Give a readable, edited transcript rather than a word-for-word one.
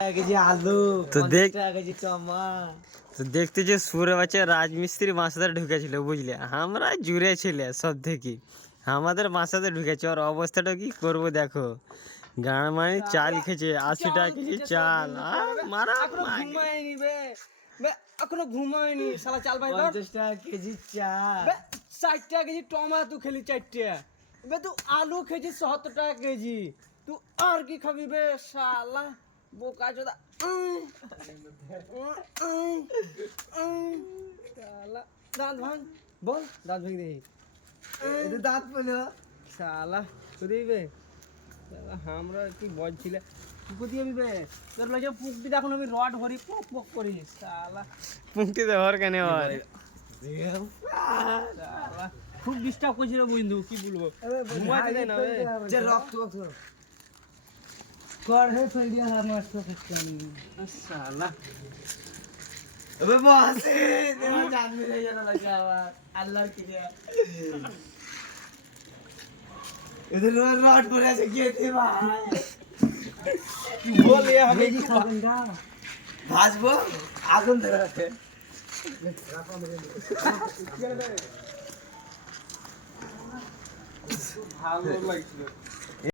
KG আলু তো দেখ, 50 টাকা কেজি টমা। তো দেখতে যে সুরে বাচ্চা রাজমিস্ত্রি বাসাতে ঢুকেছিল বুঝলে, আমরা জুড়ে ছিলে সব থেকে আমাদের বাসাতে ঢুকেছে। ওর অবস্থাটা কি করবো দেখো, গাঁড় মানে চাল খেয়েছে 80 টাকা কেজি চাল, আর মারা এখনো ঘুমায়নি বে, এখনো ঘুমায়নি শালা। চাল ভাই 50 টাকা কেজি চাল। 60 টাকা কেজি টমা তুই খেলি 4টা বে। তুই আলু খেয়েছিস 70 টাকা কেজি। তুই আর কি খাবি বে শালা বোকা চোদা। শালা দাঁত ভাঙ, বল দাঁত ভেঙে দেখি। এটা দাঁত পেলো। শালা তুই বে শালা আমরা কি বলছিলে পুকুর দিয়ে আমি বে তোর লাগে পুকুরটি এখন আমি রড ভরি পক পক করি শালা। মুক্তি দেওয়ার কেন হয়। শালা খুব ডিস্টার্ব করছিল বন্ধু, কি বলবো ঘুমাতে দেয় না বে। যে রক্ত কর হে ফেল দিয়া আমার তো খাচ্ছি। শালা अबे बॉस तेरा जान में नहीं जाना लगा हुआ अल्लाह की लिए इधर रॉड पर ऐसे किए थे भाई बोल ये हमें जी खाऊंगा भाजबो आगुन धरा थे ভালো লাগছিল।